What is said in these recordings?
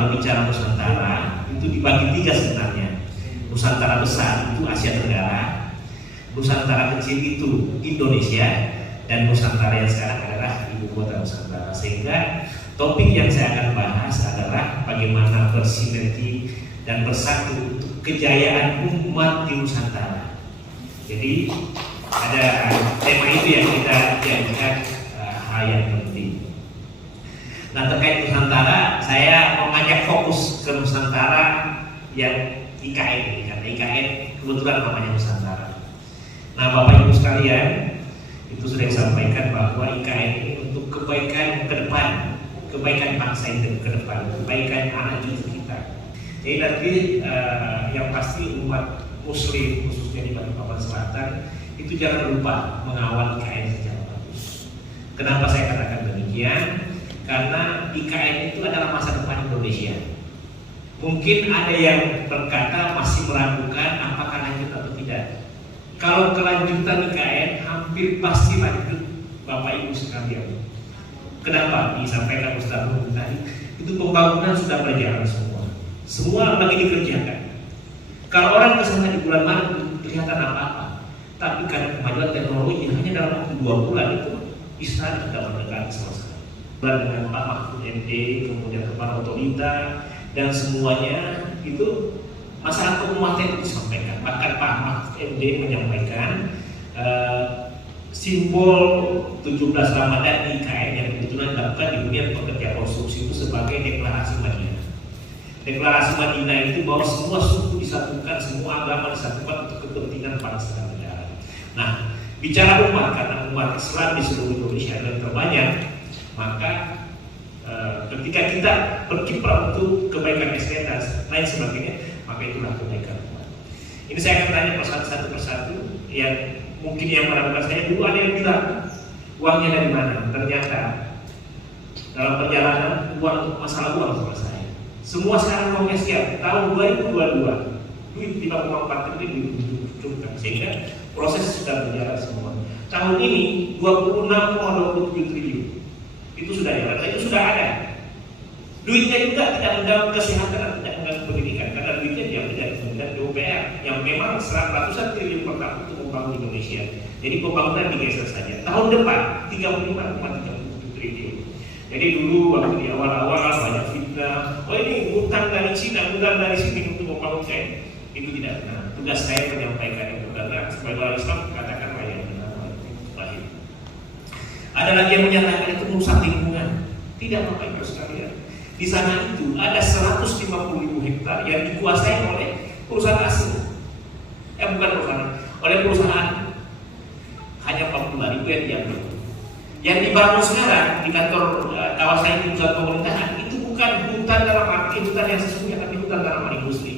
kalau bicara Nusantara itu dibagi tiga sebenarnya. Nusantara besar itu Asia Tenggara, Nusantara kecil itu Indonesia, dan Nusantara yang sekarang adalah ibu kota Nusantara. Sehingga topik yang saya akan bahas adalah bagaimana bersinergi dan bersatu untuk kejayaan umat di Nusantara. Jadi ada tema itu yang kita jadikan hal yang penting. Nah, terkait Nusantara, saya mengajak fokus ke Nusantara yang IKN ini, karena IKN kebetulan namanya Nusantara. Nah, Bapak Ibu sekalian, itu sudah disampaikan bahwa IKN ini untuk kebaikan ke depan, kebaikan bangsa ini ke depan, kebaikan anak cucu kita. Jadi nanti yang pasti umat Muslim khususnya di Balikpapan Selatan itu jangan lupa mengawal IKN secara bagus. Kenapa saya katakan demikian? Karena IKN itu adalah masa depan Indonesia. Mungkin ada yang berkata masih meragukan apakah lanjut atau tidak. Kalau kelanjutan IKN hampir pasti lanjut, Bapak Ibu sekalian. Kenapa? Disampaikan Ustaz Nuh tadi, itu pembangunan sudah berjalan semua. Semua lagi dikerjakan. Kalau orang kesana di bulan Maret kelihatan apa-apa, tapi karena kemajuan teknologi hanya dalam waktu 2 bulan itu bisa sudah mendekati selesai. Dengan Pak Mahfud MD, kemudian Kepala Otorita, dan semuanya itu masalah penguatan itu disampaikan. Bahkan Pak Mahfud MD menyampaikan simbol 17 Ramadan IKN yang kebetulan dilakukan di Hunian Pekerja Konstruksi itu sebagai deklarasi Madinah. Deklarasi Madinah itu bahwa semua suku disatukan, semua agama disatukan untuk kepentingan bangsa dan negara. Nah, bicara umat, karena umat Islam di seluruh Indonesia adalah terbanyak, maka ketika kita berkiprah untuk kebaikan SDM dan lain sebagainya, maka itulah kebaikan umat. Ini saya akan tanya satu persatu yang mungkin yang meragukan saya. Dulu ada yang bilang uangnya dari mana? Ternyata dalam perjalanan uang untuk masalah uang selesai. Semua sekarang uangnya siap. Tahun 2022 duit 5,4 triliun dibutuhkan, sehingga proses sudah berjalan semua. Tahun ini 26,27 triliun itu sudah jalan, itu sudah ada. Duitnya juga tidak mengganggu kesehatan, tidak mengganggu pendidikan, karena duitnya diambil dari Kementerian PUPR yang memang ratusan triliun per tahun untuk membangun Indonesia. Jadi pembangunan digeser saja. Tahun depan 35,37 triliun. Jadi dulu waktu di awal-awal banyak fitnah, oh ini hutang dari Cina, hutang dari sini untuk membangun saya. Itu tidak benar. Tugas saya menyampaikan itu karena sebagai orang Islam katakanlah yang benar. Baik. Ada lagi yang menyatakan itu merusak lingkungan. Tidak, Bapak Ibu sekalian. Di sana itu ada 150.000 hektar yang dikuasai oleh perusahaan asing. Bukan perusahaan, oleh perusahaan hanya 40.000 yang diambil. Yang dibangun sekarang di kantor kawasan di pusat pemerintahan itu bukan hutan dalam arti hutan yang sesungguhnya, tapi hutan dalam arti industri.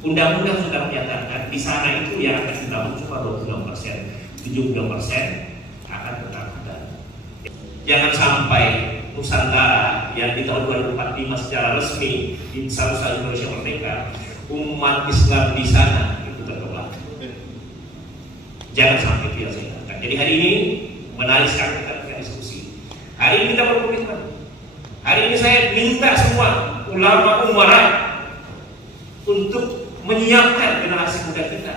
Undang-undang sudah menyatakan di sana itu yang akan dibangun cuma 26%, 72% akan tetap hutan. Jangan sampai Nusantara yang di tahun 2045 secara resmi di Indonesia merdeka, umat Islam di sana itu tertolak. Jangan sampai itu yang saya katakan. Jadi hari ini menarik sekali kita diskusi. Hari ini kita berkomitmen. Hari ini saya minta semua ulama umarah untuk menyiapkan generasi muda kita,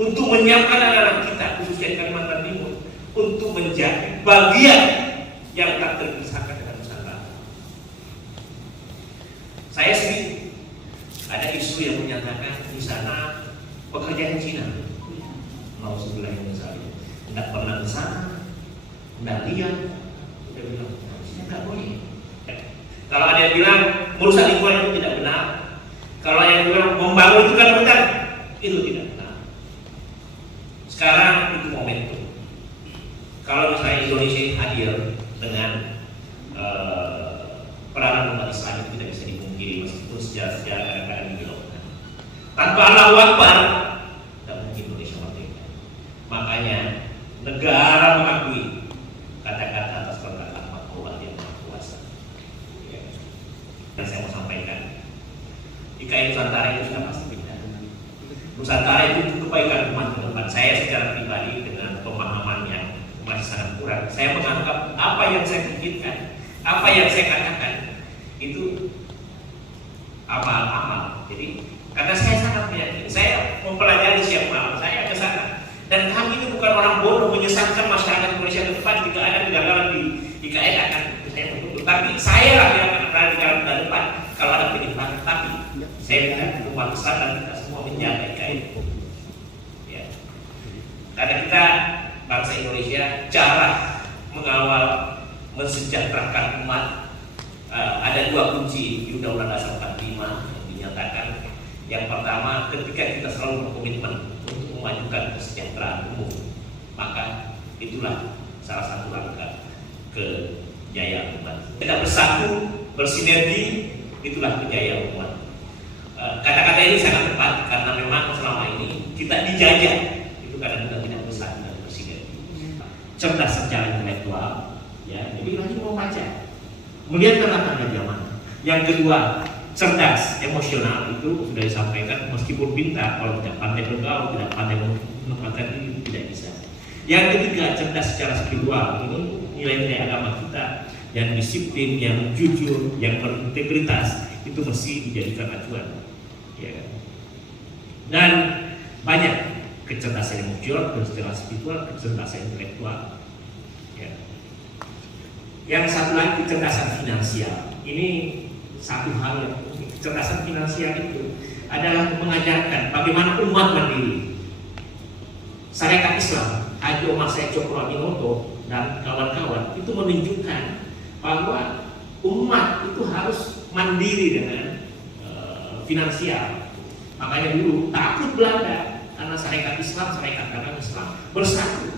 untuk menyiapkan anak-anak kita khususnya di Kalimantan Timur untuk menjadi bagian yang tak terpisahkan dengan Nusantara. Saya sendiri ada isu yang menyatakan di sana pekerjaan Cina mau sebelah yang besar, tidak pernah di sana, tidak lihat, udah bilang tidak boleh. Kalau ada yang bilang merusak lingkungan itu tidak benar, kalau yang bilang membangun itu kan benar, itu tidak benar. Sekarang itu momentum. Kalau misalnya Indonesia hadir dengan peranan umat Islam itu tidak bisa dipungkiri meskipun sejarah kadang-kadang dibilangkan. Tanpa Allahu Akbar, tidak mungkin Indonesia merdeka. Makanya negara mengakui kata-kata atas perkataan Allah yang Maha Kuasa. Yang saya mau sampaikan, IKN Nusantara itu sudah pasti benar. Nusantara itu kebaikan umat ke depan. Saya secara pribadi dengan pemahaman yang masih sangat kurang, saya menganggap apa yang saya pikirkan, apa yang saya katakan itu amal-amal. Jadi karena saya sangat meyakini, saya mempelajari siap malam, saya ke sana. Dan kami itu bukan orang bodoh menyesatkan masyarakat Indonesia ke depan jika ada kegagalan di IKN akan saya tutup. Tapi saya lah yang akan berada di dalam depan kalau ada penyimpangan. Tapi saya minta umat besar dan kita semua menjaga IKN. Ya. Karena kita bangsa Indonesia cara mengawal mensejahterakan umat ada dua kunci di Undang-Undang Dasar 45 yang dinyatakan. Yang pertama, ketika kita selalu berkomitmen untuk memajukan kesejahteraan umum, maka itulah salah satu langkah kejayaan umat. Kita bersatu, bersinergi, itulah kejayaan umat. Kata-kata ini sangat tepat karena memang selama ini kita dijajah itu karena kita tidak bersatu dan bersinergi. Cerdas secara intelektual, ya, jadi lagi mau baca, melihat tanda-tanda zaman. Yang kedua, cerdas emosional, itu sudah disampaikan, meskipun pintar kalau tidak pandai bergaul, tidak pandai menempatkan diri, tidak bisa. Yang ketiga, cerdas secara spiritual, ini nilai-nilai agama kita yang disiplin, yang jujur, yang berintegritas, itu mesti dijadikan acuan, ya. Dan banyak kecerdasan emosional, kecerdasan spiritual, kecerdasan intelektual, ya. Yang satu lagi kecerdasan finansial, ini satu hal yang kecerdasan finansial itu adalah mengajarkan bagaimana umat mandiri. Syariat Islam, Haji Omar Said Cokro Aminoto dan kawan-kawan itu menunjukkan bahwa umat itu harus mandiri dengan finansial. Makanya dulu takut Belanda karena syariat Islam, syariat agama Islam bersatu.